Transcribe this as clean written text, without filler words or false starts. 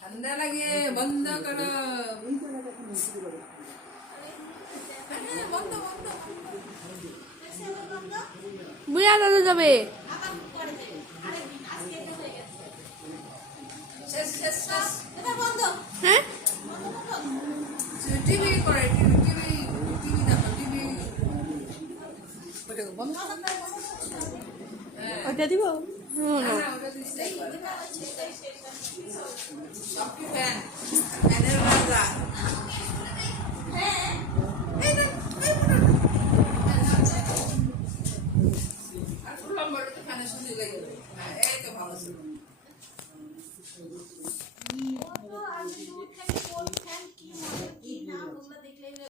ঠান্ডা লাগে, বন্ধ করো। বুঝা দাদা যাবে। হ্যাঁ টিভি করে, টিভি দেখো, টিভি বন্ধ। ওটা দিব। ফ্যানের রাজা। আর ফুল লম্বাটা তো ফ্যানের সাথে লেগে যাবে। হ্যাঁ, এই তো ভালো ছিল।